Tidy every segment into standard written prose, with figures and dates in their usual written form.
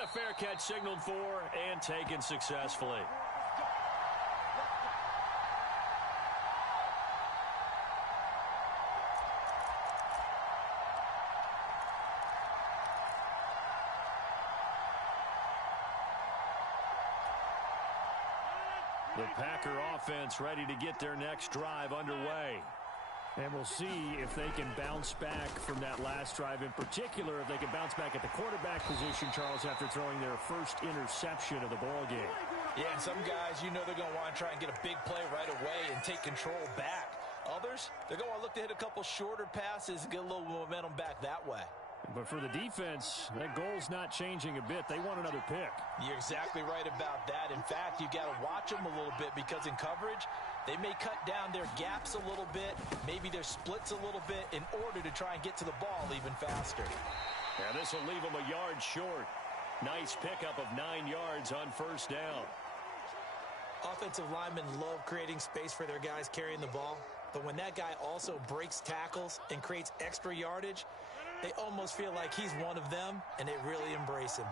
And a fair catch signaled for and taken successfully. The Packer offense ready to get their next drive underway. And we'll see if they can bounce back from that last drive. In particular, if they can bounce back at the quarterback position, Charles, after throwing their first interception of the ball game. Yeah, and some guys, you know they're going to want to try and get a big play right away and take control back. Others, they're going to want to look to hit a couple shorter passes and get a little momentum back that way. But for the defense, that goal's not changing a bit. They want another pick. You're exactly right about that. In fact, you've got to watch them a little bit because in coverage, they may cut down their gaps a little bit, maybe their splits a little bit in order to try and get to the ball even faster. And this will leave them a yard short. Nice pickup of 9 yards on first down. Offensive linemen love creating space for their guys carrying the ball, but when that guy also breaks tackles and creates extra yardage, they almost feel like he's one of them, and they really embrace him.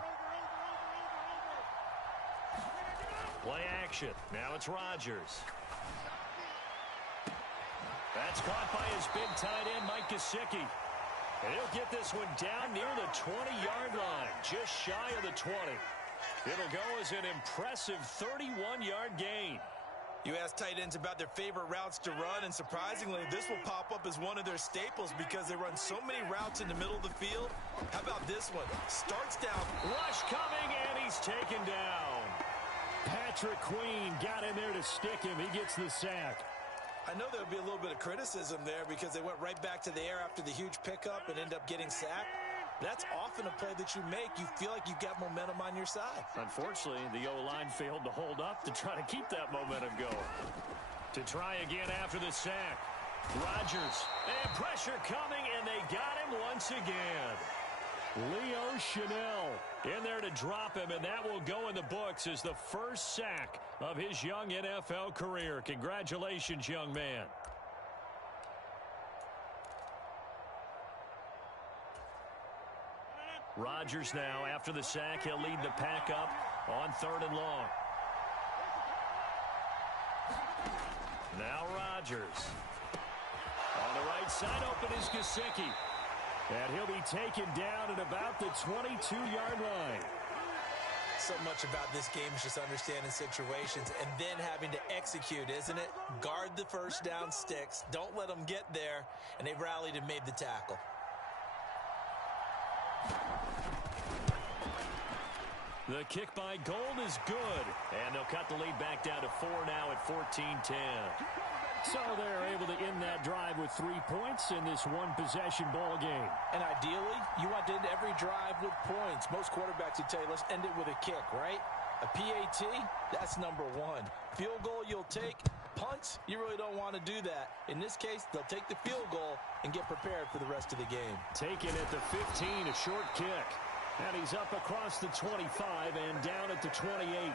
Play action. Now it's Rodgers. That's caught by his big tight end, Mike Gesicki. And he'll get this one down near the 20-yard line, just shy of the 20. It'll go as an impressive 31-yard gain. You ask tight ends about their favorite routes to run, and surprisingly, this will pop up as one of their staples because they run so many routes in the middle of the field. How about this one? Starts down. Rush coming, and he's taken down. Patrick Queen got in there to stick him. He gets the sack. I know there'll be a little bit of criticism there because they went right back to the air after the huge pickup and end up getting sacked. That's often a play that you make. You feel like you've got momentum on your side. Unfortunately, the O-line failed to hold up to try to keep that momentum going. To try again after the sack. Rodgers. And pressure coming, and they got him once again. Leo Chanel in there to drop him, and that will go in the books as the first sack of his young NFL career. Congratulations, young man. Rodgers now, after the sack, he'll lead the pack up on 3rd and long. Now Rodgers. On the right side, open is Gesicki. And he'll be taken down at about the 22-yard line. So much about this game is just understanding situations and then having to execute, isn't it? Guard the first down sticks. Don't let them get there. And they rallied and made the tackle. The kick by Gold is good. And they'll cut the lead back down to 4 now at 14-10. So they're able to end that drive with 3 points in this one-possession ball game. And ideally, you want to end every drive with points. Most quarterbacks would tell you, let's end it with a kick, right? A PAT, that's number 1. Field goal you'll take. Punts, you really don't want to do that. In this case, they'll take the field goal and get prepared for the rest of the game. Taken at the 15, a short kick. And he's up across the 25 and down at the 28.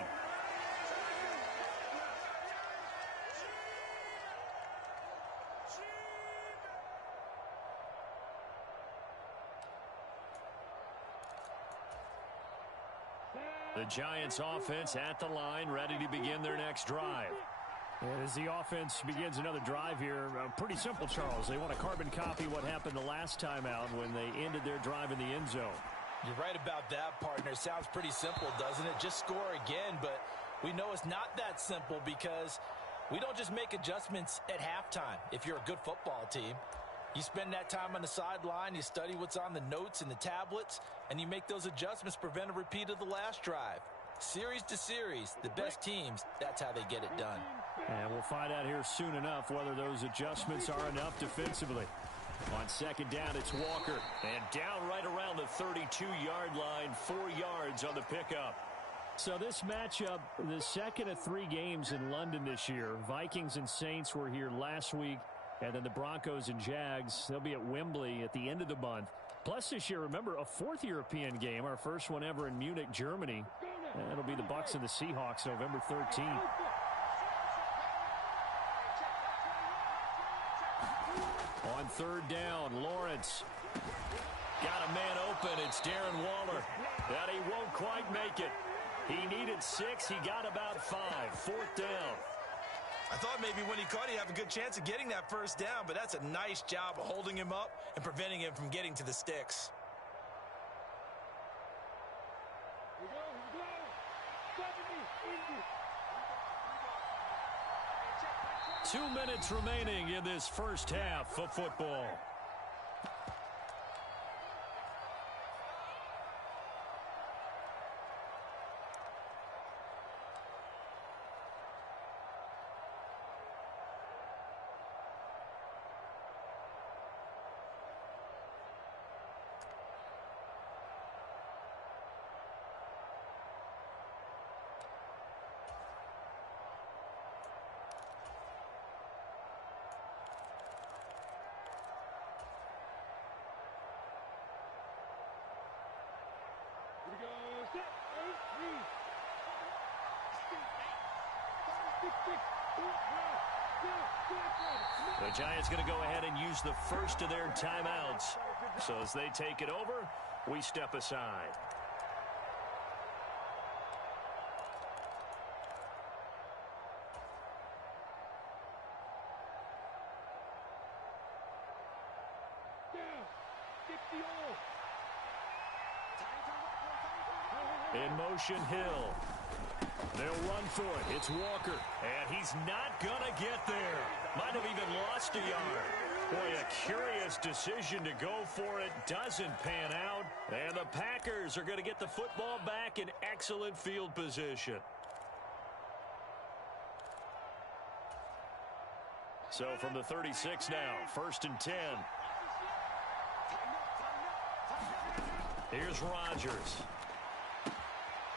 The Giants offense at the line, ready to begin their next drive. And as the offense begins another drive here, pretty simple, Charles. They want to carbon copy what happened the last time out when they ended their drive in the end zone. You're right about that, partner. Sounds pretty simple, doesn't it? Just score again, but we know it's not that simple because we don't just make adjustments at halftime if you're a good football team. You spend that time on the sideline, you study what's on the notes and the tablets, and you make those adjustments, prevent a repeat of the last drive. Series to series, the best teams, that's how they get it done. And we'll find out here soon enough whether those adjustments are enough defensively. On 2nd down, it's Walker. And down right around the 32-yard line, 4 yards on the pickup. So this matchup, the second of 3 games in London this year. Vikings and Saints were here last week. And then the Broncos and Jags, they'll be at Wembley at the end of the month. Plus this year, remember, a 4th European game, our first one ever in Munich, Germany. And it'll be the Bucs and the Seahawks November 13th. On 3rd down, Lawrence got a man open. It's It's Darren Waller. And he won't quite make it. He needed 6. He got about 5. 4th down. I thought maybe when he caught, he'd have a good chance of getting that first down, but that's a nice job of holding him up and preventing him from getting to the sticks. 2 minutes remaining in this first half of football. The Giants going to go ahead and use the first of their timeouts. So as they take it over, we step aside. In motion, Hill. They'll run for it. It's Walker. And he's not going to get there. Might have even lost a yard. Boy, a curious decision to go for it. Doesn't pan out. And the Packers are going to get the football back in excellent field position. So from the 36 now, 1st and 10. Here's Rodgers.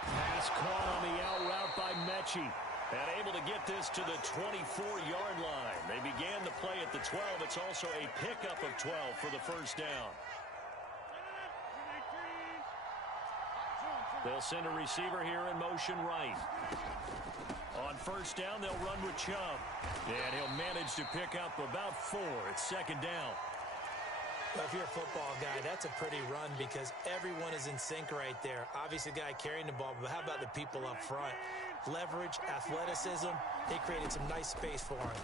Pass caught on the out route by Mechie. And able to get this to the 24-yard line. They began the play at the 12. It's also a pickup of 12 for the first down. They'll send a receiver here in motion right. On first down, they'll run with Chubb. And he'll manage to pick up about 4. It's 2nd down. Well, if you're a football guy, that's a pretty run because everyone is in sync right there. Obviously, the guy carrying the ball, but how about the people up front? Leverage, athleticism, they created some nice space for him.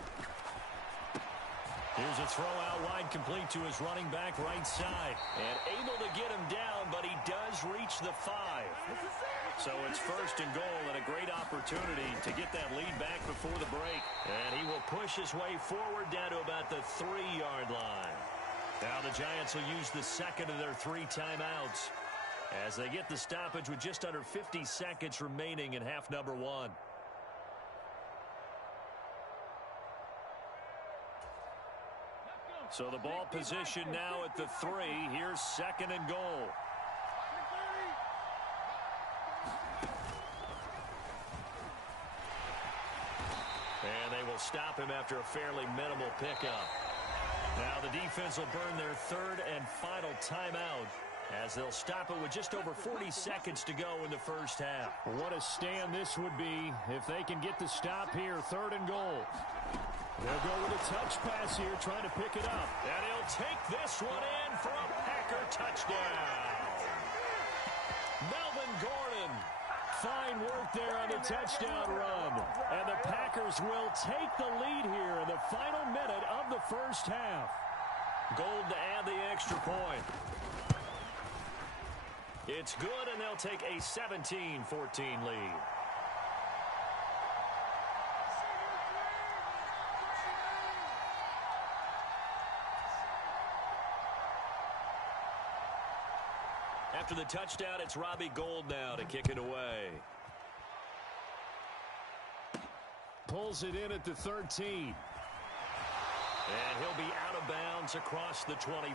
Here's a throw out wide, complete to his running back right side. And able to get him down, but he does reach the 5. So it's 1st and goal and a great opportunity to get that lead back before the break. And he will push his way forward down to about the 3-yard line. Now the Giants will use the second of their 3 timeouts as they get the stoppage with just under 50 seconds remaining in half number 1. So the ball position now at the 3. Here's 2nd and goal. And they will stop him after a fairly minimal pickup. Now the defense will burn their 3rd and final timeout as they'll stop it with just over 40 seconds to go in the first half. What a stand this would be if they can get the stop here. 3rd and goal. They'll go with a touch pass here, trying to pick it up. And he'll take this one in for a Packer touchdown. Melvin Gordon. Fine work there on the touchdown run. And the Packers will take the lead here in the final minute of the first half. Gold to add the extra point. It's good, and they'll take a 17-14 lead. After the touchdown, it's Robbie Gould now to kick it away. Pulls it in at the 13. And he'll be out of bounds across the 25.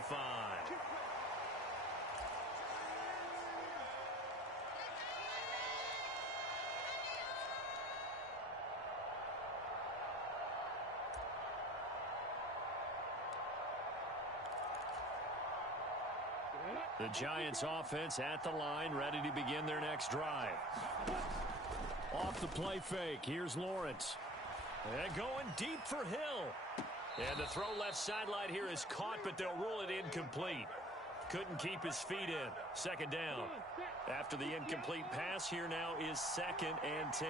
The Giants offense at the line, ready to begin their next drive. Off the play fake. Here's Lawrence. And going deep for Hill. And the throw left sideline here is caught, but they'll rule it incomplete. Couldn't keep his feet in. Second down. After the incomplete pass, here now is 2nd and 10.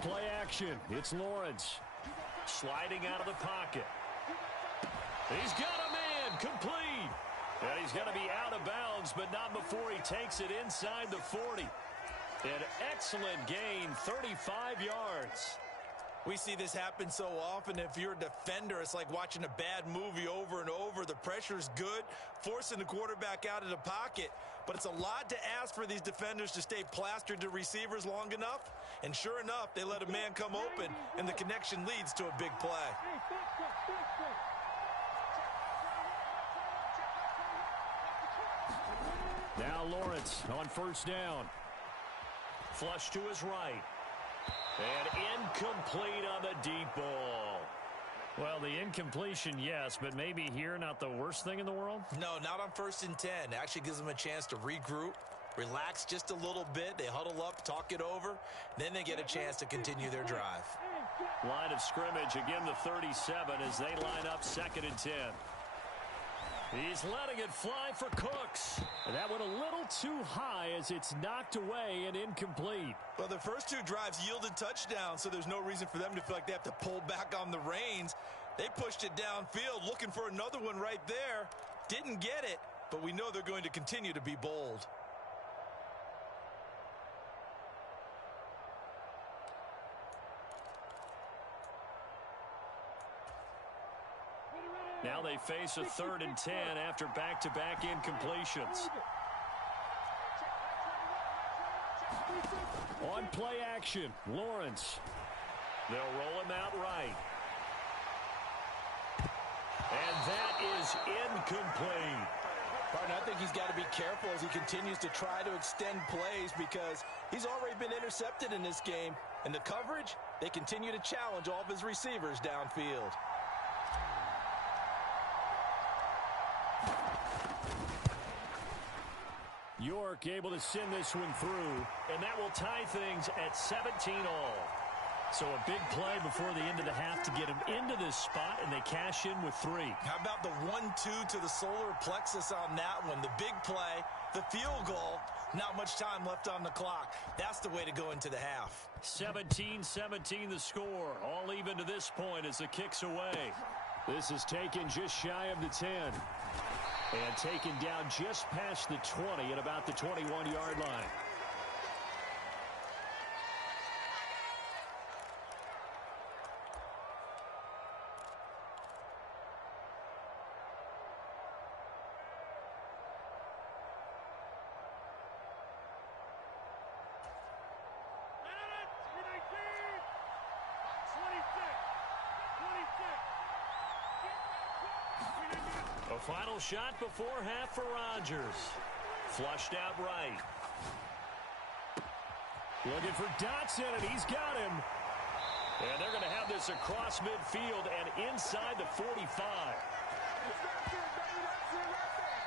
Play action. It's Lawrence. Sliding out of the pocket. He's got a man. Complete. And he's going to be out of bounds, but not before he takes it inside the 40. An excellent gain, 35 yards. We see this happen so often. If you're a defender, it's like watching a bad movie over and over. The pressure's good, forcing the quarterback out of the pocket. But it's a lot to ask for these defenders to stay plastered to receivers long enough. And sure enough, they let a man come open, and the connection leads to a big play. Now Lawrence on first down. Flush to his right. And incomplete on the deep ball. Well, the incompletion, yes, but maybe here not the worst thing in the world? No, not on 1st and 10. It actually gives them a chance to regroup, relax just a little bit. They huddle up, talk it over. Then they get a chance to continue their drive. Line of scrimmage, again the 37 as they line up 2nd and 10. He's letting it fly for Cooks. And that went a little too high as it's knocked away and incomplete. Well, the first 2 drives yielded touchdowns, so there's no reason for them to feel like they have to pull back on the reins. They pushed it downfield, looking for another one right there. Didn't get it, but we know they're going to continue to be bold. Now they face a 3rd and 10 after back-to-back incompletions. On play action, Lawrence. They'll roll him out right. And that is incomplete. Partner, I think he's got to be careful as he continues to try to extend plays because he's already been intercepted in this game. And the coverage, they continue to challenge all of his receivers downfield. York able to send this one through. And that will tie things at 17 all. So a big play before the end of the half to get him into this spot, and they cash in with 3. How about the 1-2 to the solar plexus on that one? The big play, the field goal, not much time left on the clock. That's the way to go into the half. 17-17 the score. All even to this point as the kick's away. This is taken just shy of the 10. And taken down just past the 20 at about the 21-yard line. A final shot before half for Rodgers. Flushed out right. Looking for Dotson, and he's got him. And they're going to have this across midfield and inside the 45.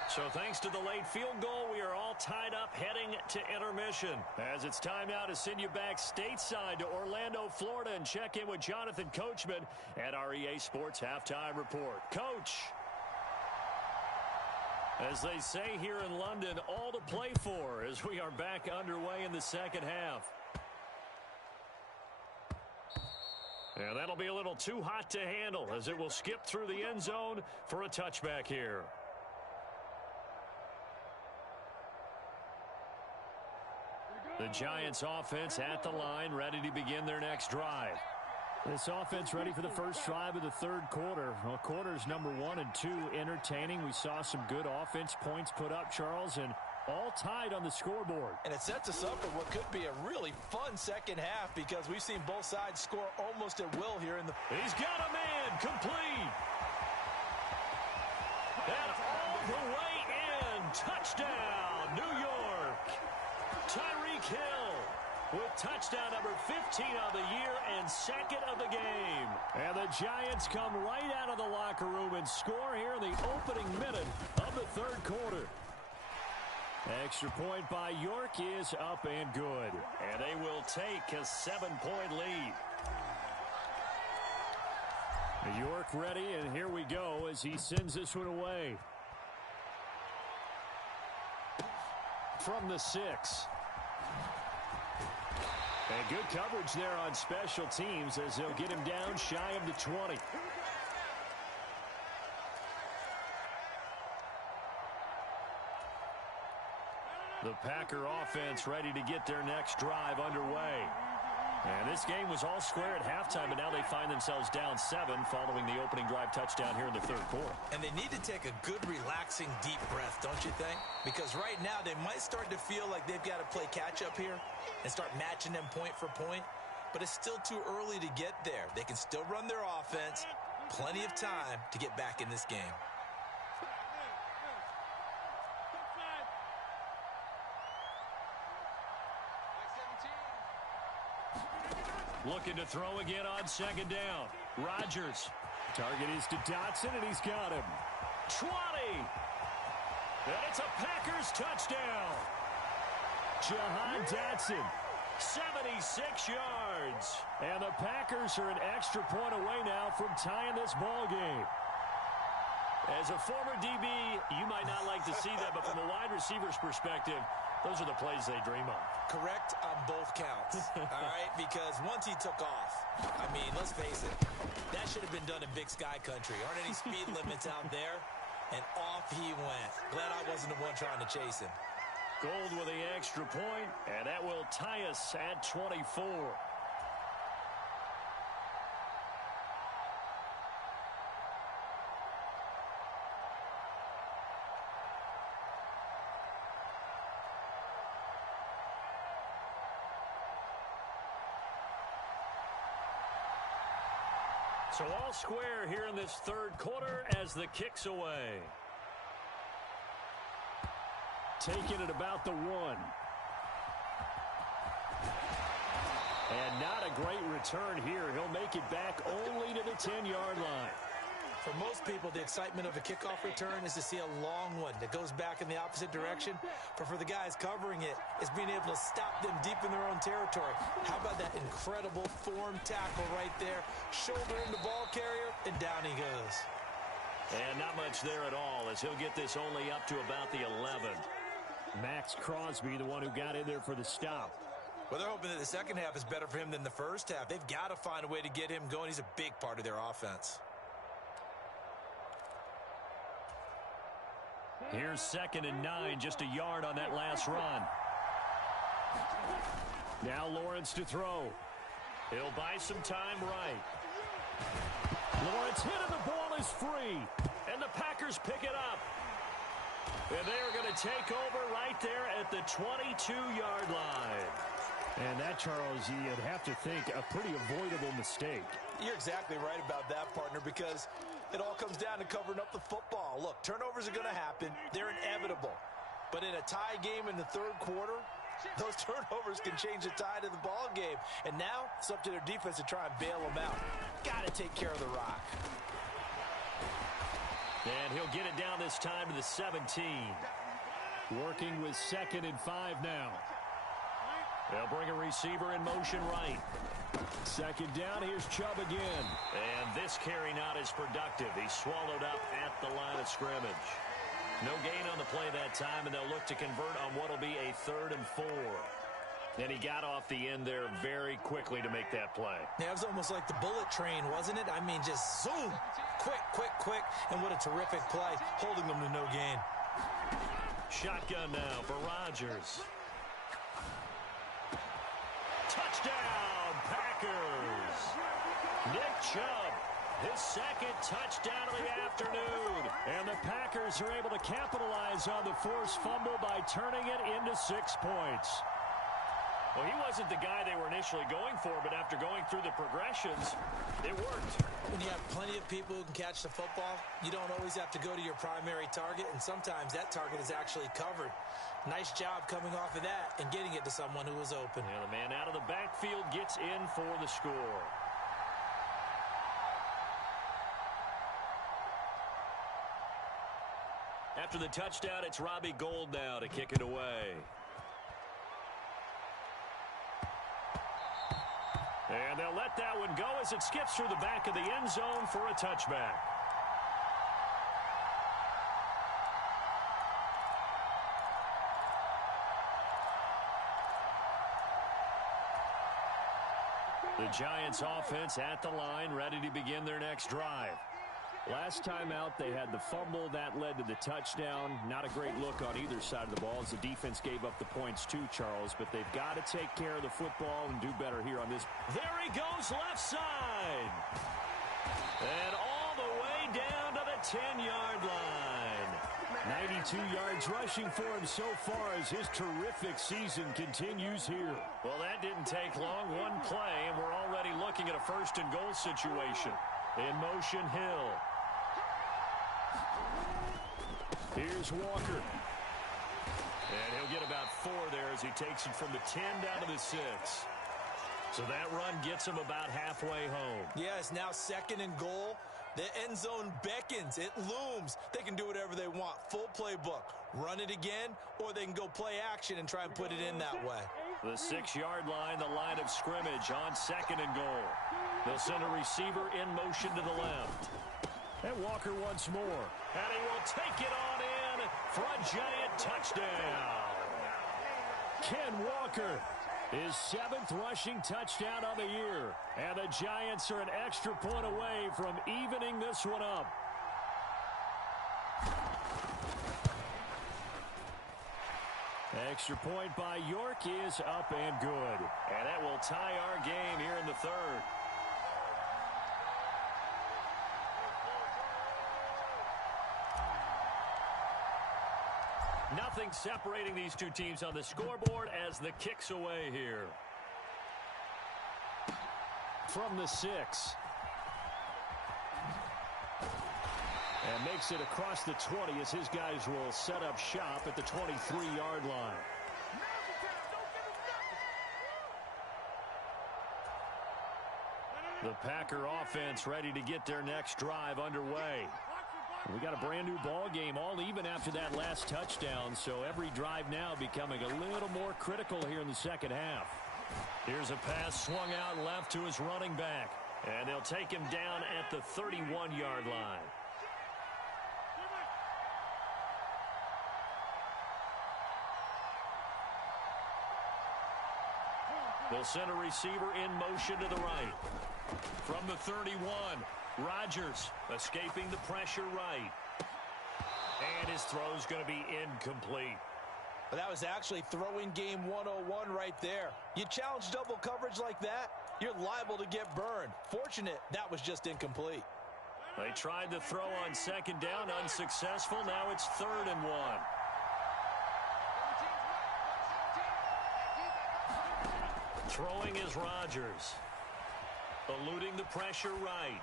So thanks to the late field goal, we are all tied up heading to intermission. As it's time now to send you back stateside to Orlando, Florida, and check in with Jonathan Coachman at our EA Sports Halftime Report. Coach, as they say here in London, all to play for as we are back underway in the second half. And that'll be a little too hot to handle as it will skip through the end zone for a touchback here. The Giants offense at the line, ready to begin their next drive. This offense ready for the first drive of the third quarter. Well, quarters number 1 and 2 entertaining. We saw some good offense points put up, Charles, and all tied on the scoreboard. And it sets us up for what could be a really fun second half because we've seen both sides score almost at will here in the... He's got a man, complete. And all the way in, touchdown, New York. Tyreek Hill with touchdown number 15 of the year and second of the game. And the Giants come right out of the locker room and score here in the opening minute of the third quarter. Extra point by York is up and good. And they will take a 7-point lead. York mark ready, and here we go as he sends this one away. From the 6. And good coverage there on special teams as they'll get him down shy of the 20. The Packer offense ready to get their next drive underway. And this game was all square at halftime, but now they find themselves down 7 following the opening drive touchdown here in the third quarter. And they need to take a good, relaxing, deep breath, don't you think? Because right now they might start to feel like they've got to play catch-up here and start matching them point for point. But it's still too early to get there. They can still run their offense. Plenty of time to get back in this game. Looking to throw again on second down. Rodgers. Target is to Dotson, and he's got him. 20. And it's a Packers touchdown. Jahan Dotson, 76 yards. And the Packers are an extra point away now from tying this ball game. As a former DB, you might not like to see that, but from a wide receiver's perspective, those are the plays they dream of. Correct on both counts, all right? Because once he took off, I mean, let's face it, that should have been done in Big Sky Country. Aren't any speed limits out there? And off he went. Glad I wasn't the one trying to chase him. Gold with the extra point, and that will tie us at 24. So all square here in this third quarter as the kick's away. Taking it about the 1. And not a great return here. He'll make it back only to the 10-yard line. For most people, the excitement of a kickoff return is to see a long one that goes back in the opposite direction. But for the guys covering it, it's being able to stop them deep in their own territory. How about that incredible form tackle right there? Shoulder in the ball carrier, and down he goes. And not much there at all as he'll get this only up to about the 11. Max Crosby, the one who got in there for the stop. Well, they're hoping that the second half is better for him than the first half. They've got to find a way to get him going. He's a big part of their offense. Here's 2nd and 9, just a yard on that last run. Now Lawrence to throw. He'll buy some time right. Lawrence hit and the ball is free. And the Packers pick it up. And they are going to take over right there at the 22-yard line. And that, Charles, you'd have to think a pretty avoidable mistake. You're exactly right about that, partner, because it all comes down to covering up the football. Look, turnovers are going to happen. They're inevitable. But in a tie game in the third quarter, those turnovers can change the tide of the ball game. And now it's up to their defense to try and bail them out. Got to take care of the rock. And he'll get it down this time to the 17. Working with 2nd and 5 now. They'll bring a receiver in motion right. 2nd down, here's Chubb again. And this carry not as productive. He's swallowed up at the line of scrimmage. No gain on the play that time, and they'll look to convert on what will be a 3rd and 4. And he got off the end there very quickly to make that play. Yeah, it was almost like the bullet train, wasn't it? I mean, just zoom. Quick, quick, quick. And what a terrific play, holding them to no gain. Shotgun now for Rodgers. Touchdown, Packers. Nick Chubb, his 2nd touchdown of the afternoon. And the Packers are able to capitalize on the forced fumble by turning it into 6 points. Well, he wasn't the guy they were initially going for, but after going through the progressions, it worked. When you have plenty of people who can catch the football, you don't always have to go to your primary target, and sometimes that target is actually covered. Nice job coming off of that and getting it to someone who was open. Yeah, the man out of the backfield gets in for the score. After the touchdown, it's Robbie Gould now to kick it away. And they'll let that one go as it skips through the back of the end zone for a touchback. The Giants offense at the line, ready to begin their next drive. Last time out, they had the fumble. That led to the touchdown. Not a great look on either side of the ball as the defense gave up the points too, Charles. But they've got to take care of the football and do better here on this. There he goes left side. And all the way down to the 10-yard line. 92 yards rushing for him so far as his terrific season continues here. Well, that didn't take long. One play, and we're already looking at a first-and-goal situation. In motion, Hill. Here's Walker. And he'll get about 4 there as he takes it from the 10 down to the 6. So that run gets him about halfway home. Yeah, it's now 2nd and goal. The end zone beckons. It looms. They can do whatever they want. Full playbook. Run it again, or they can go play action and try and put it in that way. The 6-yard line, the line of scrimmage on 2nd and goal. They'll send a receiver in motion to the left. And Walker once more. And he will take it on in for a Giant touchdown. Ken Walker, his 7th rushing touchdown of the year. And the Giants are an extra point away from evening this one up. Extra point by York is up and good. And that will tie our game here in the 3rd. Nothing separating these two teams on the scoreboard as the kick's away here. From the 6. And makes it across the 20 as his guys will set up shop at the 23-yard line. The Packer offense ready to get their next drive underway. We got a brand new ball game, all even after that last touchdown, so every drive now becoming a little more critical here in the second half. Here's a pass swung out left to his running back, and they'll take him down at the 31-yard line. They'll send a receiver in motion to the right. From the 31, Rodgers escaping the pressure right. And his throw's going to be incomplete. But that was actually throwing game 101 right there. You challenge double coverage like that, you're liable to get burned. Fortunate that was just incomplete. They tried to throw on 2nd down, unsuccessful. Now it's 3rd and 1. Throwing is Rodgers. Eluding the pressure right.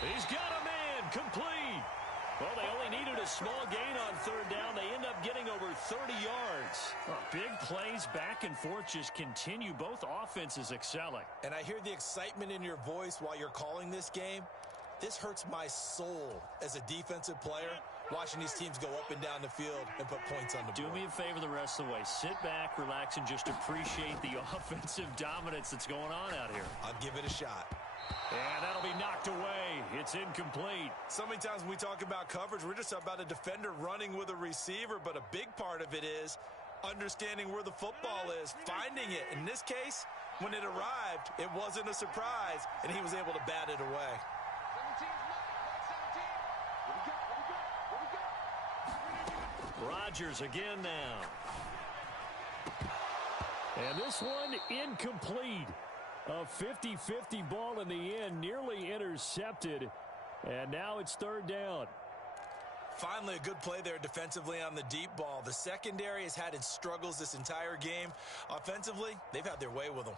He's got a man. Complete. Well, they only needed a small gain on 3rd down. They end up getting over 30 yards. Big plays back and forth just continue. Both offenses excelling. And I hear the excitement in your voice while you're calling this game. This hurts my soul as a defensive player, watching these teams go up and down the field and put points on the board. Do me a favor the rest of the way. Sit back, relax, and just appreciate the offensive dominance that's going on out here. I'll give it a shot. And that'll be knocked away. It's incomplete. So many times when we talk about coverage, we're just about a defender running with a receiver, but a big part of it is understanding where the football is, finding it. In this case, when it arrived, it wasn't a surprise, and he was able to bat it away. Rodgers again now. And this one incomplete. A 50-50 ball in the end, nearly intercepted. And now it's 3rd down. Finally, a good play there defensively on the deep ball. The secondary has had its struggles this entire game. Offensively, they've had their way with them.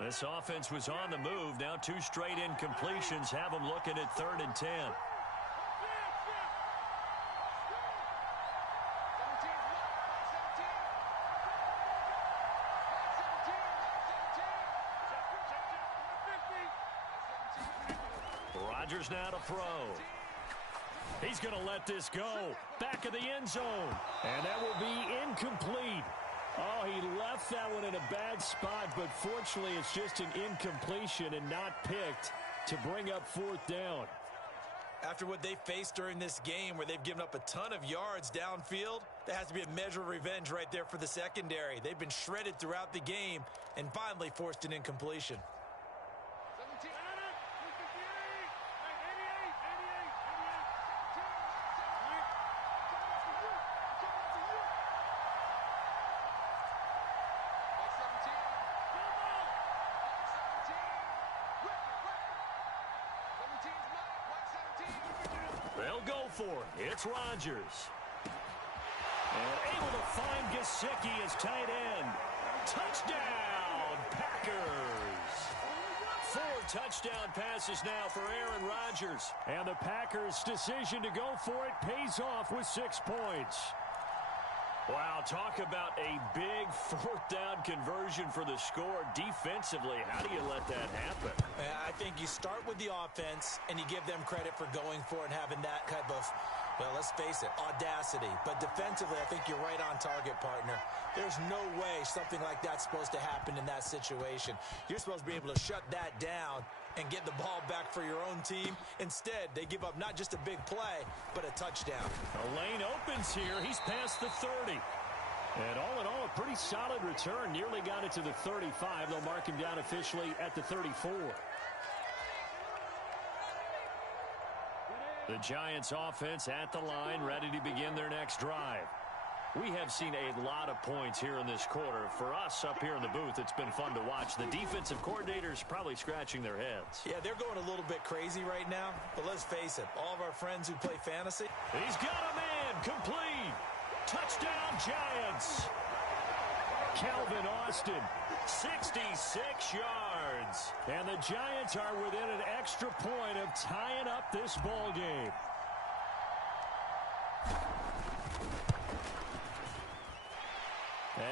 This offense was on the move. Now 2 straight incompletions have them looking at 3rd and 10. Rodgers now to throw. He's going to let this go. Back of the end zone. And that will be incomplete. Oh, he left that one in a bad spot, but fortunately it's just an incompletion and not picked to bring up fourth down. After what they faced during this game where they've given up a ton of yards downfield, there has to be a measure of revenge right there for the secondary. They've been shredded throughout the game and finally forced an incompletion. They'll go for it. It's Rodgers. And able to find Gesicki as tight end. Touchdown, Packers. 4 touchdown passes now for Aaron Rodgers. And the Packers' decision to go for it pays off with 6 points. Wow, talk about a big fourth down conversion for the score. Defensively, how do you let that happen? I think you start with the offense and you give them credit for going for it and having that type of, well, let's face it, audacity. But defensively, I think you're right on target, partner. There's no way something like that's supposed to happen in that situation. You're supposed to be able to shut that down and get the ball back for your own team. Instead, they give up not just a big play, but a touchdown. A lane opens here. He's past the 30. And all in all, a pretty solid return. Nearly got it to the 35. They'll mark him down officially at the 34. The Giants offense at the line, ready to begin their next drive. We have seen a lot of points here in this quarter. For us up here in the booth, it's been fun to watch. The defensive coordinators probably scratching their heads. Yeah, they're going a little bit crazy right now. But let's face it, all of our friends who play fantasy. He's got a man, complete. Touchdown, Giants. Calvin Austin, 66 yards. And the Giants are within an extra point of tying up this ball game.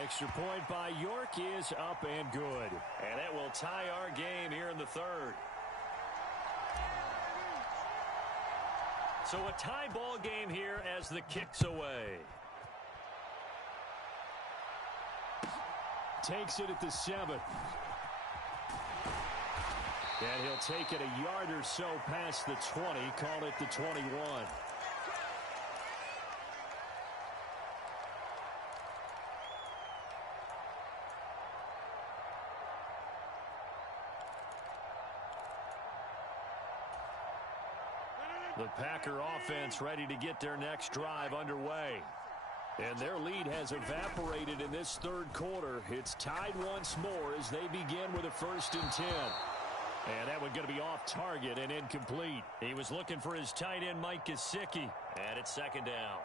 Extra point by York is up and good. And it will tie our game here in the third. So a tie ball game here as the kick's away. Takes it at the 7. And he'll take it a yard or so past the 20. Call it the 21. The Packer offense ready to get their next drive underway. And their lead has evaporated in this third quarter. It's tied once more as they begin with a 1st and 10. And that one's going to be off target and incomplete. He was looking for his tight end, Mike Gesicki. And it's 2nd down.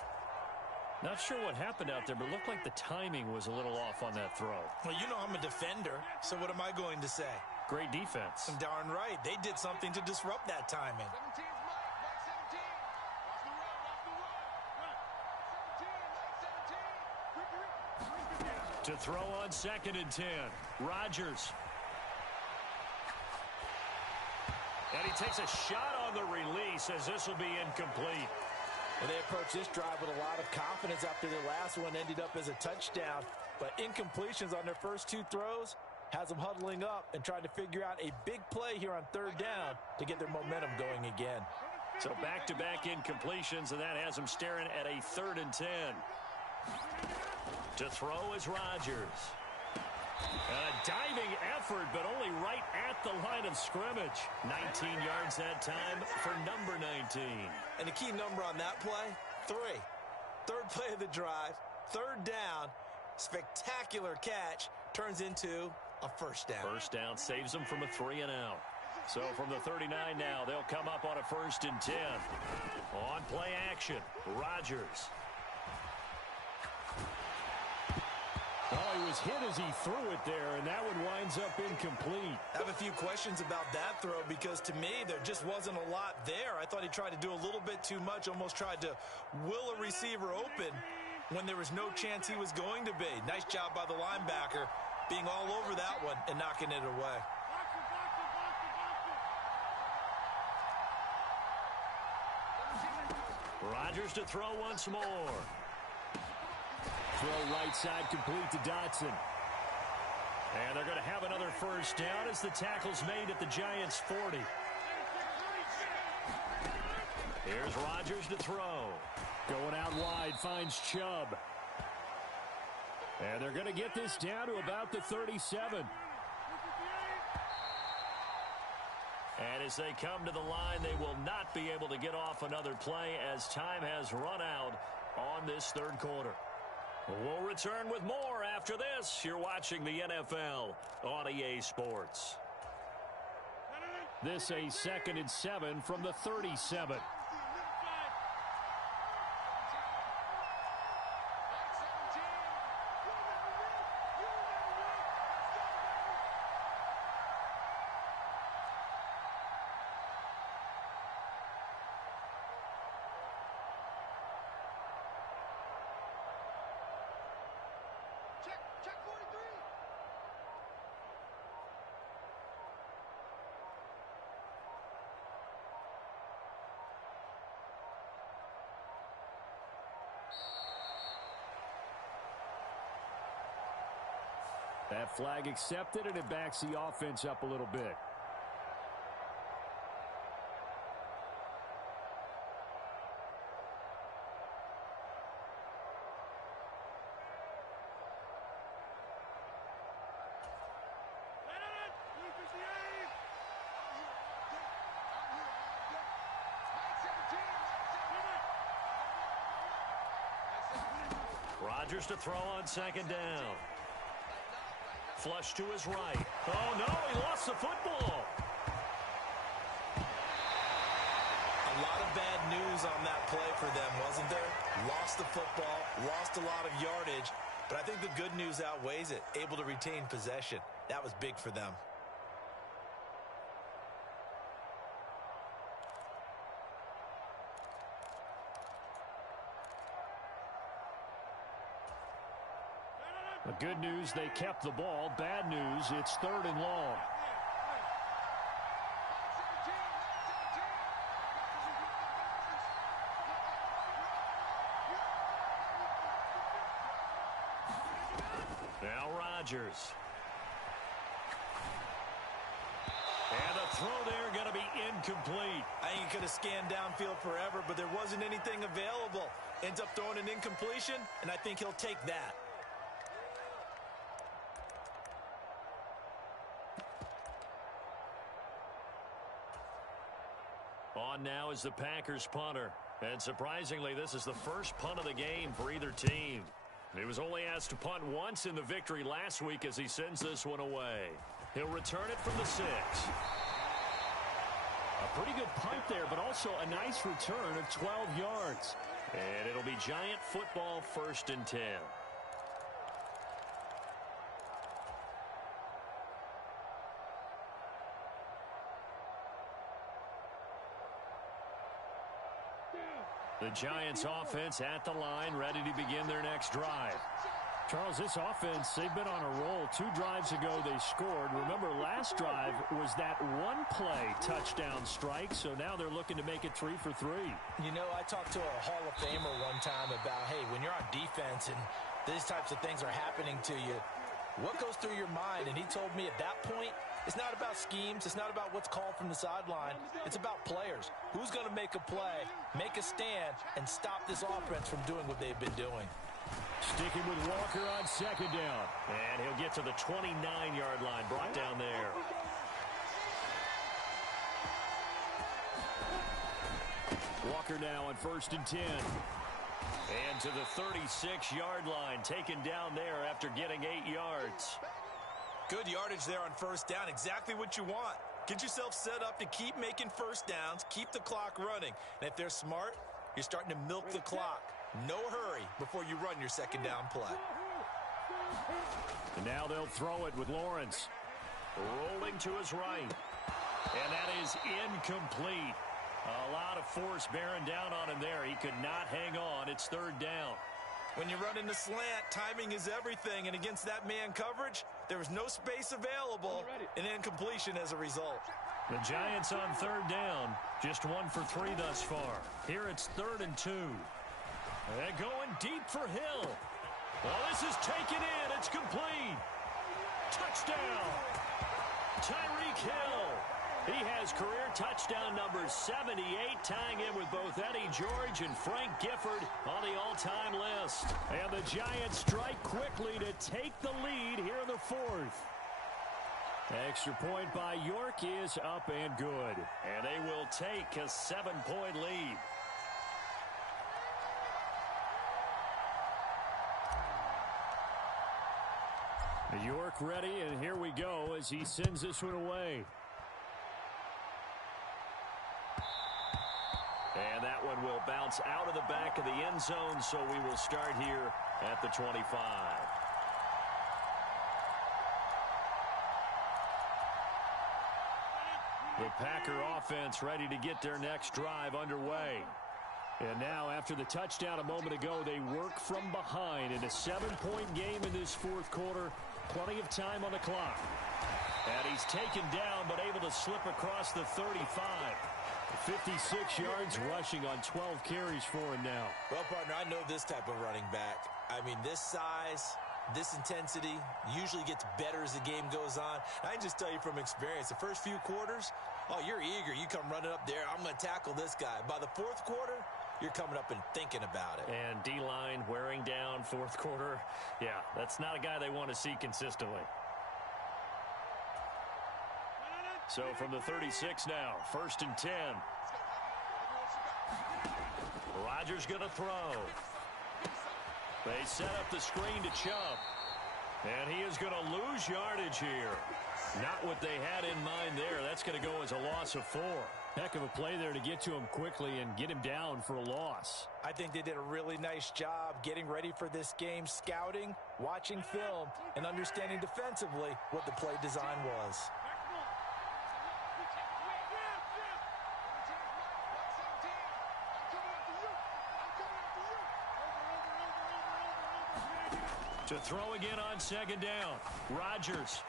Not sure what happened out there, but it looked like the timing was a little off on that throw. Well, you know I'm a defender, so what am I going to say? Great defense. Darn right. They did something to disrupt that timing. To throw on 2nd and 10. Rodgers. And he takes a shot on the release as this will be incomplete. Well, they approached this drive with a lot of confidence after their last one ended up as a touchdown. But incompletions on their first 2 throws has them huddling up and trying to figure out a big play here on 3rd down to get their momentum going again. So back-to-back incompletions, and that has them staring at a 3rd and 10. To throw is Rodgers. A diving effort, but only right at the line of scrimmage. 19 yards that time for number 19. And the key number on that play, 3. 3rd play of the drive, 3rd down, spectacular catch, turns into a 1st down. 1st down saves them from a 3 and out. So from the 39 now, they'll come up on a 1st and 10. On play action, Rodgers. Oh, he was hit as he threw it there, and that one winds up incomplete. I have a few questions about that throw because to me there just wasn't a lot there. I thought he tried to do a little bit too much, almost tried to will a receiver open when there was no chance he was going to be. Nice job by the linebacker being all over that one and knocking it away. Rodgers to throw once more. throw right side complete to Dotson. And they're going to have another first down as the tackle's made at the Giants' 40. Here's Rodgers to throw. Going out wide, finds Chubb. And they're going to get this down to about the 37. And as they come to the line, they will not be able to get off another play as time has run out on this third quarter. We'll return with more after this. You're watching the NFL on EA Sports. This a 2nd and 7 from the 37. That flag accepted, and it backs the offense up a little bit. Rodgers to throw on 2nd down. Flush to his right. Oh, no, he lost the football. A lot of bad news on that play for them, wasn't there? Lost the football, lost a lot of yardage, but I think the good news outweighs it. Able to retain possession. That was big for them. The good news, they kept the ball. Bad news, it's 3rd and long. Now Rodgers. And the throw there going to be incomplete. I think he could have scanned downfield forever, but there wasn't anything available. Ends up throwing an incompletion, and I think he'll take that. On now is the Packers punter. And surprisingly, this is the first punt of the game for either team. He was only asked to punt once in the victory last week as he sends this one away. He'll return it from the 6. A pretty good punt there, but also a nice return of 12 yards. And it'll be Giant football 1st and 10. The Giants offense at the line, ready to begin their next drive. Charles, this offense, they've been on a roll. 2 drives ago, they scored. Remember, last drive was that one-play touchdown strike, so now they're looking to make it 3 for 3. You know, I talked to a Hall of Famer one time about, hey, when you're on defense and these types of things are happening to you, what goes through your mind? And he told me at that point, it's not about schemes. It's not about what's called from the sideline. It's about players. Who's going to make a play, make a stand, and stop this offense from doing what they've been doing. Sticking with Walker on 2nd down. And he'll get to the 29-yard line, brought down there. Walker now on 1st and 10. And to the 36-yard line, taken down there after getting 8 yards. Good yardage there on 1st down. Exactly what you want. Get yourself set up to keep making first downs, keep the clock running. And if they're smart, you're starting to milk the clock. No hurry before you run your 2nd down play. And now they'll throw it with Lawrence. Rolling to his right. And that is incomplete. A lot of force bearing down on him there. He could not hang on. It's 3rd down. When you run in the slant, timing is everything. And against that man coverage, there was no space available. An incompletion as a result. The Giants on 3rd down. Just 1 for 3 thus far. Here it's 3rd and 2. They're going deep for Hill. Well, this is taken in. It's complete. Touchdown. Tyreek Hill. He has career touchdown number 78, tying in with both Eddie George and Frank Gifford on the all-time list. And the Giants strike quickly to take the lead here in the fourth. Extra point by York is up and good. And they will take a 7-point lead. York ready, and here we go as he sends this one away. And that one will bounce out of the back of the end zone, so we will start here at the 25. The Packer offense ready to get their next drive underway. And now, after the touchdown a moment ago, they work from behind in a 7-point game in this fourth quarter. Plenty of time on the clock. And he's taken down, but able to slip across the 35. 56 yards rushing on 12 carries for him now. Well, partner, I know this type of running back. I mean, this size, this intensity usually gets better as the game goes on. I can just tell you from experience, the first few quarters, oh, you're eager. You come running up there, I'm going to tackle this guy. By the fourth quarter, you're coming up and thinking about it. And D-line wearing down fourth quarter. Yeah, that's not a guy they want to see consistently. So from the 36 now, 1st and 10. Rodgers going to throw. They set up the screen to Chubb. And he is going to lose yardage here. Not what they had in mind there. That's going to go as a loss of 4. Heck of a play there to get to him quickly and get him down for a loss. I think they did a really nice job getting ready for this game, scouting, watching film, and understanding defensively what the play design was. To throw again on 2nd down. Rodgers.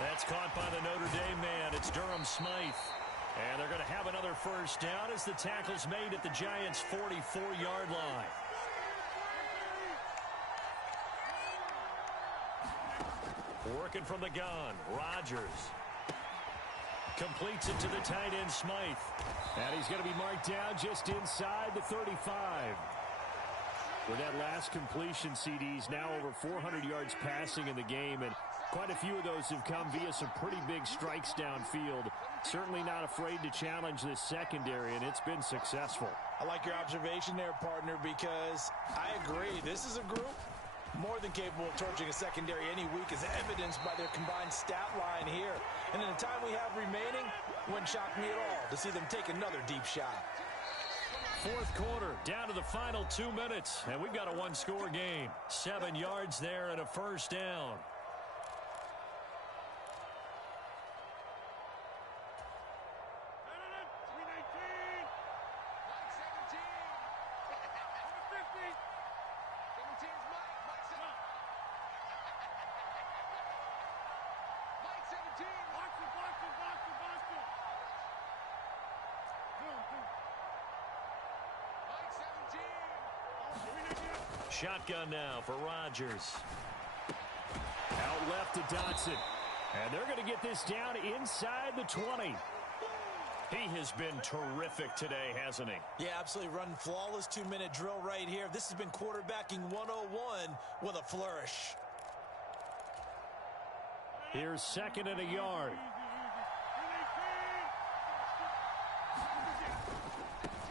That's caught by the Notre Dame man. It's Durham Smythe. And they're going to have another first down as the tackle's made at the Giants' 44-yard line. Working from the gun. Rodgers. Completes it to the tight end, Smythe. And he's going to be marked down just inside the 35. With that last completion, CD's now over 400 yards passing in the game, and quite a few of those have come via some pretty big strikes downfield. Certainly not afraid to challenge this secondary, and it's been successful. I like your observation there, partner, because I agree. This is a group more than capable of torching a secondary any week, as evidenced by their combined stat line here. And in the time we have remaining, wouldn't shock me at all to see them take another deep shot. Fourth quarter, down to the final 2 minutes, and we've got a one-score game. 7 yards there and a first down. Shotgun now for Rodgers. Out left to Dotson. And they're going to get this down inside the 20. He has been terrific today, hasn't he? Yeah, absolutely. Run flawless 2-minute drill right here. This has been quarterbacking 101 with a flourish. Here's 2nd and a yard.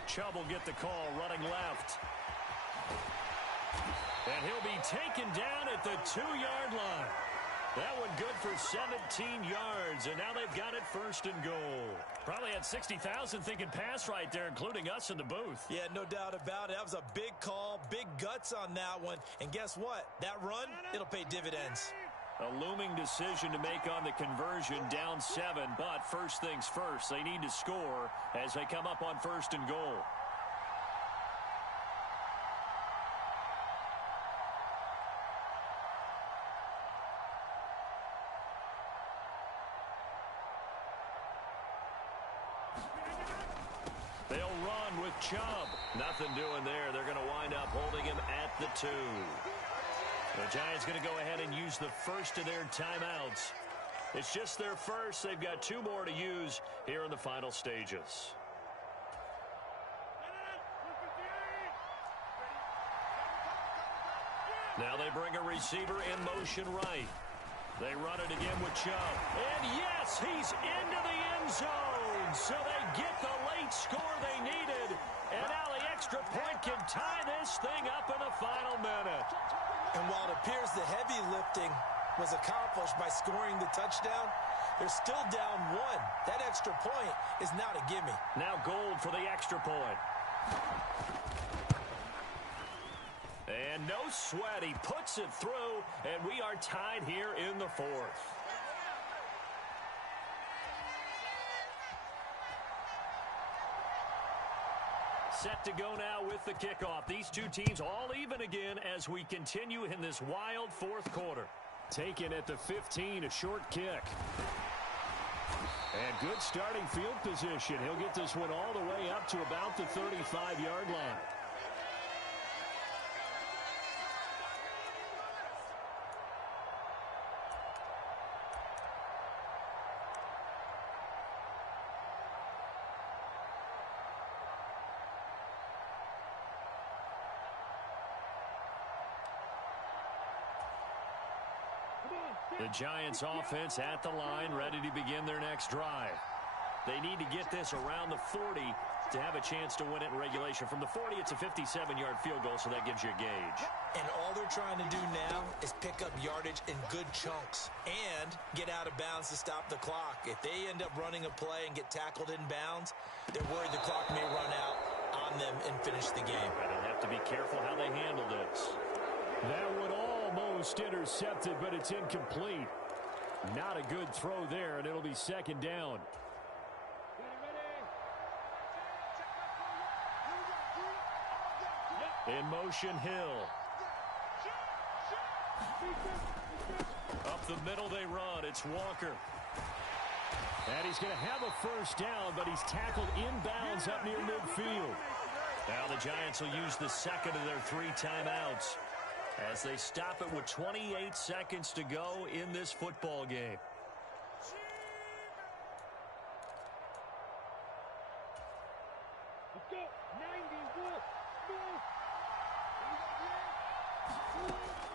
Chubb will get the call running left. And he'll be taken down at the 2-yard line. That one good for 17 yards, and now they've got it 1st and goal. Probably had 60,000 thinking pass right there, including us in the booth. Yeah, no doubt about it. That was a big call, big guts on that one. And guess what? That run, it'll pay dividends. A looming decision to make on the conversion, down 7, but first things first, they need to score as they come up on 1st and goal. They'll run with Chubb. Nothing doing there. They're going to wind up holding him at the 2. The Giants going to go ahead and use the first of their timeouts. It's just their first. They've got 2 more to use here in the final stages. Now they bring a receiver in motion right. They run it again with Chubb. And yes, he's into the end zone. So they get the late score they needed. And now the extra point can tie this thing up in the final minute. And while it appears the heavy lifting was accomplished by scoring the touchdown, they're still down 1. That extra point is not a gimme. Now Gold for the extra point. And no sweat. He puts it through, and we are tied here in the 4th. Set to go now with the kickoff. These 2 teams all even again as we continue in this wild 4th quarter. Taken at the 15, a short kick. And good starting field position. He'll get this one all the way up to about the 35-yard line. The Giants offense at the line, ready to begin their next drive. They need to get this around the 40 to have a chance to win it in regulation. From the 40, it's a 57-yard field goal, so that gives you a gauge. And all they're trying to do now is pick up yardage in good chunks and get out of bounds to stop the clock. If they end up running a play and get tackled in bounds, they're worried the clock may run out on them and finish the game. They'll have to be careful how they handle this. That one almost intercepted, but it's incomplete. Not a good throw there, and it'll be 2nd down. In motion, Hill. Up the middle they run. It's Walker. And he's going to have a first down, but he's tackled inbounds up near midfield. Now the Giants will use the second of their 3 timeouts as they stop it with 28 seconds to go in this football game.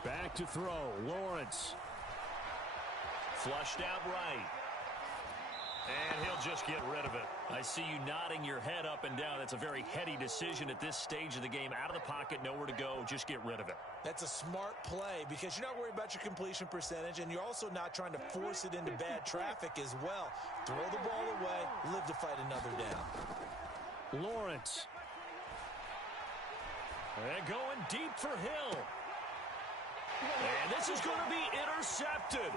Back to throw. Lawrence. Flushed out right. And he'll just get rid of it. I see you nodding your head up and down. That's a very heady decision at this stage of the game. Out of the pocket, nowhere to go. Just get rid of it. That's a smart play because you're not worried about your completion percentage, and you're also not trying to force it into bad traffic as well. Throw the ball away, live to fight another down. Lawrence. And going deep for Hill. And this is going to be intercepted.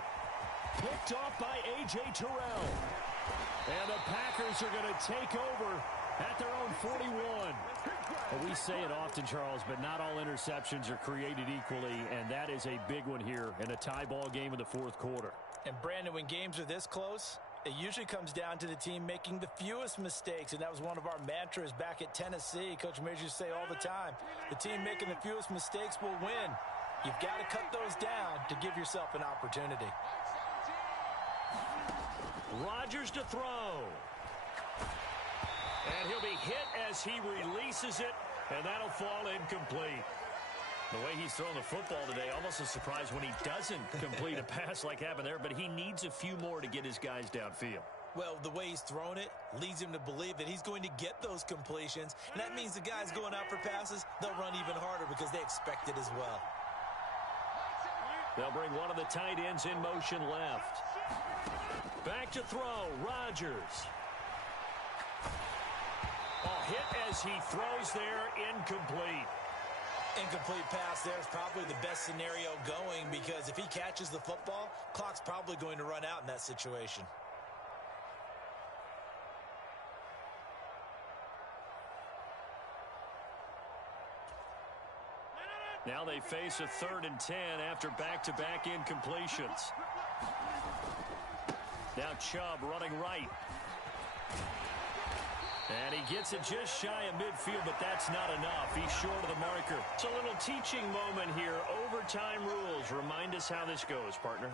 Picked off by A.J. Terrell. And the Packers are going to take over at their own 41. Well, we say it often, Charles, but not all interceptions are created equally, and that is a big one here in a tie ball game in the 4th quarter. And, Brandon, when games are this close, it usually comes down to the team making the fewest mistakes, and that was one of our mantras back at Tennessee. Coach Mears used to say all the time, the team making the fewest mistakes will win. You've got to cut those down to give yourself an opportunity. Rodgers to throw. And he'll be hit as he releases it, and that'll fall incomplete. The way he's throwing the football today, almost a surprise when he doesn't complete a pass like happened there, but he needs a few more to get his guys downfield. Well, the way he's thrown it leads him to believe that he's going to get those completions, and that means the guys going out for passes, they'll run even harder because they expect it as well. They'll bring one of the tight ends in motion left. Back to throw, Rodgers. Hit as he throws there, incomplete. Incomplete pass there is probably the best scenario going because if he catches the football, clock's probably going to run out in that situation. Now they face a 3rd and 10 after back-to-back incompletions. Now Chubb running right. And he gets it just shy of midfield, but that's not enough. He's short of the marker. It's a little teaching moment here. Overtime rules. Remind us how this goes, partner.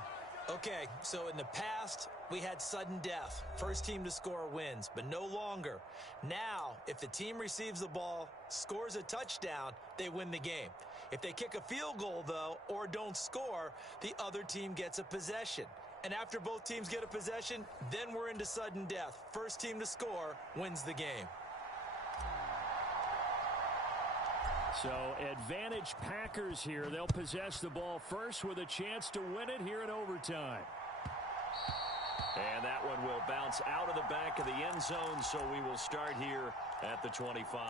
Okay, so in the past, we had sudden death. First team to score wins, but no longer. Now, if the team receives the ball, scores a touchdown, they win the game. If they kick a field goal, though, or don't score, the other team gets a possession. And after both teams get a possession, then we're into sudden death. First team to score wins the game. So, advantage Packers here. They'll possess the ball first with a chance to win it here in overtime. And that one will bounce out of the back of the end zone, so we will start here at the 25.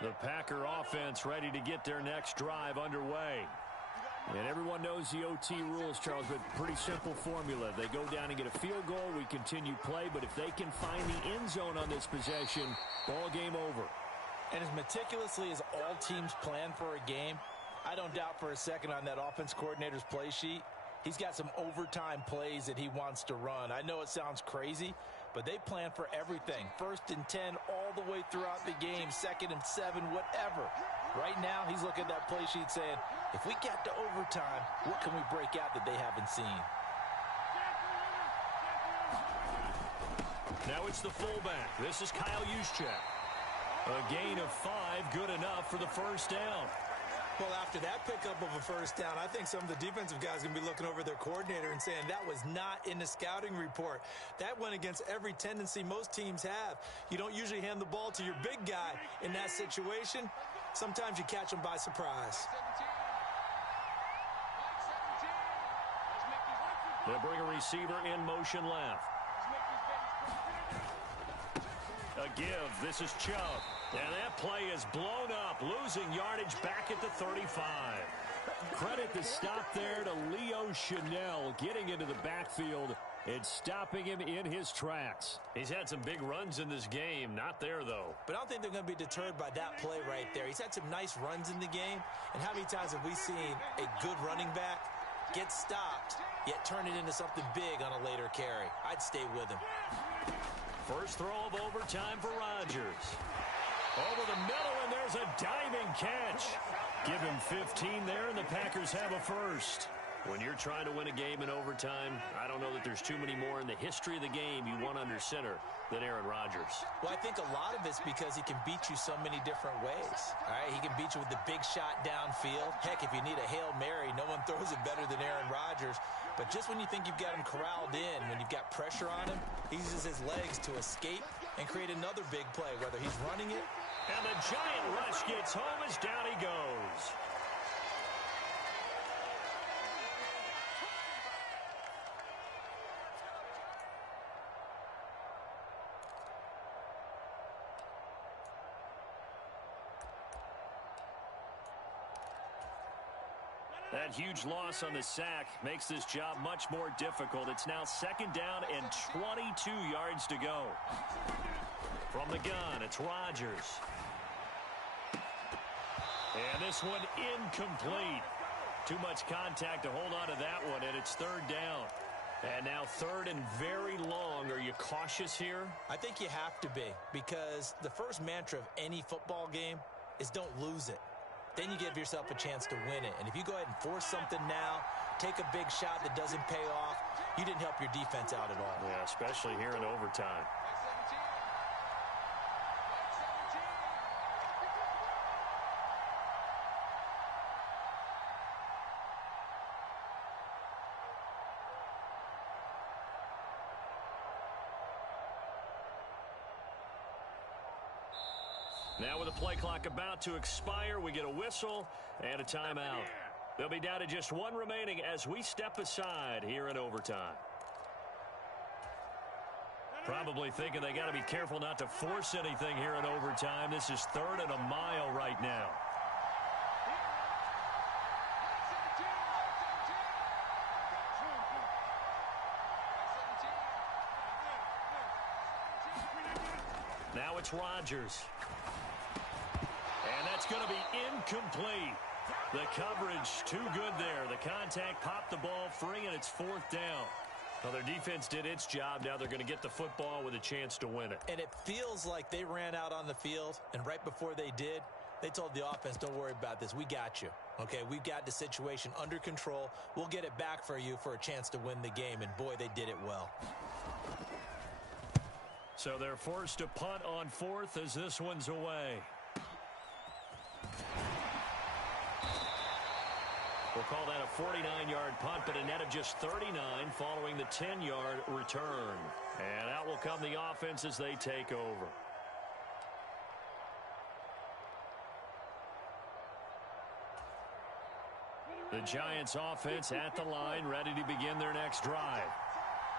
The Packer offense ready to get their next drive underway. And everyone knows the OT rules, Charles, but pretty simple formula. They go down and get a field goal, we continue play, but if they can find the end zone on this possession, ball game over. And as meticulously as all teams plan for a game, I don't doubt for a second on that offense coordinator's play sheet, he's got some overtime plays that he wants to run. I know it sounds crazy, but they plan for everything. 1st and 10 all the way throughout the game, 2nd and 7, whatever. Right now, he's looking at that play sheet saying, if we get to overtime, what can we break out that they haven't seen? Now it's the fullback. This is Kyle Juszczyk. A gain of 5, good enough for the first down. Well, after that pickup of a first down, I think some of the defensive guys are going to be looking over their coordinator and saying that was not in the scouting report. That went against every tendency most teams have. You don't usually hand the ball to your big guy in that situation. Sometimes you catch them by surprise. They'll bring a receiver in motion left. A give. This is Chubb. And that play is blown up, losing yardage back at the 35. Credit the stop there to Leo Chanel, getting into the backfield and stopping him in his tracks. He's had some big runs in this game. Not there, though. But I don't think they're going to be deterred by that play right there. He's had some nice runs in the game. And how many times have we seen a good running back get stopped, yet turn it into something big on a later carry? I'd stay with him. First throw of overtime for Rodgers. Over the middle, and there's a diving catch. Give him 15 there, and the Packers have a first. When you're trying to win a game in overtime, I don't know that there's too many more in the history of the game you want under center than Aaron Rodgers. Well, I think a lot of it's because he can beat you so many different ways. All right, he can beat you with the big shot downfield. Heck, if you need a Hail Mary, no one throws it better than Aaron Rodgers. But just when you think you've got him corralled in, when you've got pressure on him, he uses his legs to escape and create another big play, whether he's running it. And the giant rush gets home as down he goes. That huge loss on the sack makes this job much more difficult. It's now 2nd down and 22 yards to go. From the gun, it's Rodgers. And this one incomplete. Too much contact to hold on to that one, and it's 3rd down. And now 3rd and very long. Are you cautious here? I think you have to be, because the first mantra of any football game is don't lose it. Then you give yourself a chance to win it. And if you go ahead and force something now, take a big shot that doesn't pay off, you didn't help your defense out at all. Yeah, especially here in overtime. Now with the play clock about to expire, we get a whistle and a timeout. They'll be down to just one remaining as we step aside here in overtime. Probably thinking they got to be careful not to force anything here in overtime. This is 3rd and a mile right now. Now it's Rodgers. And that's going to be incomplete. The coverage too good there. The contact popped the ball free, and it's 4th down. Well, their defense did its job. Now they're going to get the football with a chance to win it. And it feels like they ran out on the field, and right before they did, they told the offense, don't worry about this. We got you. Okay, we've got the situation under control. We'll get it back for you for a chance to win the game. And, boy, they did it well. So they're forced to punt on 4th as this one's away. We'll call that a 49-yard punt, but a net of just 39 following the 10-yard return. And out will come the offense as they take over. The Giants offense at the line, ready to begin their next drive.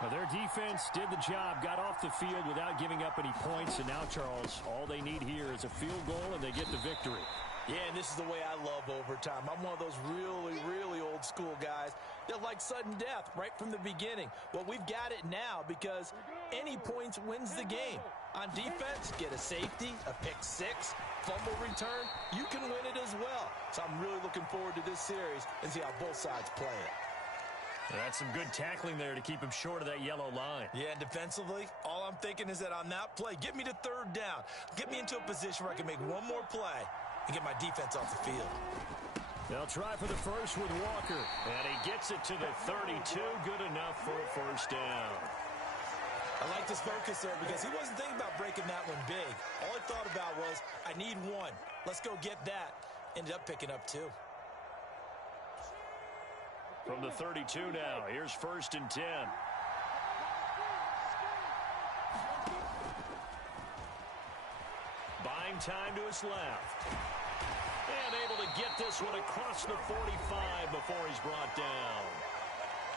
Well, their defense did the job, got off the field without giving up any points. And now, Charles, all they need here is a field goal, and they get the victory. Yeah, and this is the way I love overtime. I'm one of those really, really old school guys that like sudden death right from the beginning. Well, we've got it now because any points wins the game. On defense, get a safety, a pick six, fumble return. You can win it as well. So I'm really looking forward to this series and see how both sides play it. That's some good tackling there to keep him short of that yellow line. Yeah, and defensively, all I'm thinking is that on that play, get me to 3rd down. Get me into a position where I can make one more play and get my defense off the field. They'll try for the first with Walker. And he gets it to the 32. Good enough for a 1st down. I like this focus there because he wasn't thinking about breaking that one big. All he thought about was, I need one. Let's go get that. Ended up picking up 2. From the 32 now, here's 1st and 10. Buying time to his left. And able to get this one across the 45 before he's brought down.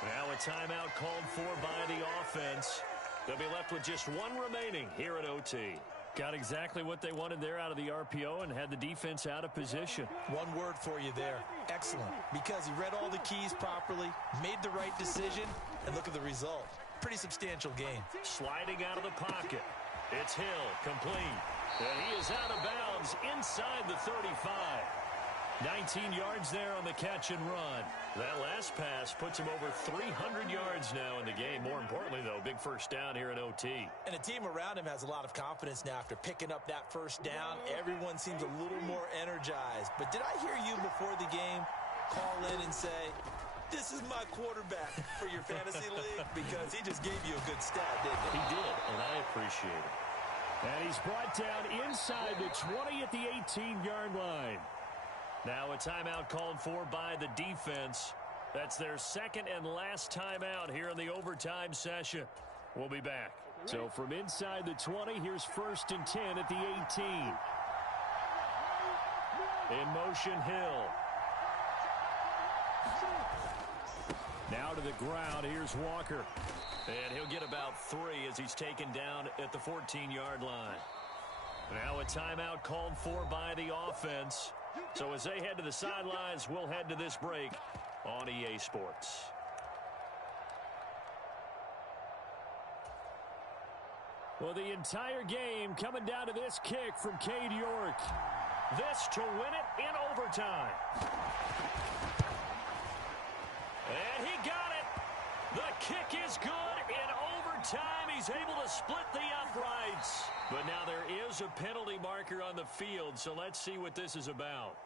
Now a timeout called for by the offense. They'll be left with just one remaining here at OT. Got exactly what they wanted there out of the RPO and had the defense out of position. One word for you there. Excellent. Because he read all the keys properly, made the right decision, and look at the result. Pretty substantial game. Sliding out of the pocket. It's Hill, complete. And he is out of bounds inside the 35. 19 yards there on the catch and run. That last pass puts him over 300 yards now in the game. More importantly, though, big 1st down here in OT. And the team around him has a lot of confidence now after picking up that 1st down. Everyone seems a little more energized. But did I hear you before the game call in and say, this is my quarterback for your fantasy league? Because he just gave you a good stat, didn't he? He did, and I appreciate it. And he's brought down inside the 20 at the 18-yard line. Now a timeout called for by the defense. That's their 2nd and last timeout here in the overtime session. We'll be back. So from inside the 20, here's 1st and 10 at the 18. In motion, Hill. Now to the ground, here's Walker. And he'll get about 3 as he's taken down at the 14-yard line. Now a timeout called for by the offense. So as they head to the sidelines, we'll head to this break on EA Sports. Well, the entire game coming down to this kick from Cade York. This to win it in overtime. And he got it. The kick is good in overtime. He's able to split the uprights. But now there is a penalty marker on the field, so let's see what this is about.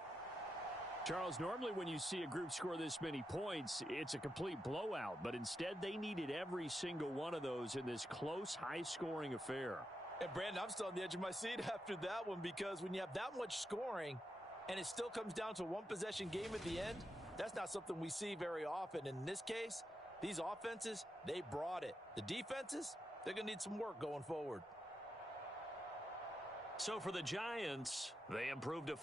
Charles, normally when you see a group score this many points, it's a complete blowout. But instead, they needed every single one of those in this close, high-scoring affair. And, Brandon, I'm still on the edge of my seat after that one because when you have that much scoring and it still comes down to a one-possession game at the end, that's not something we see very often. And in this case, these offenses, they brought it. The defenses, they're going to need some work going forward. So for the Giants, they improved to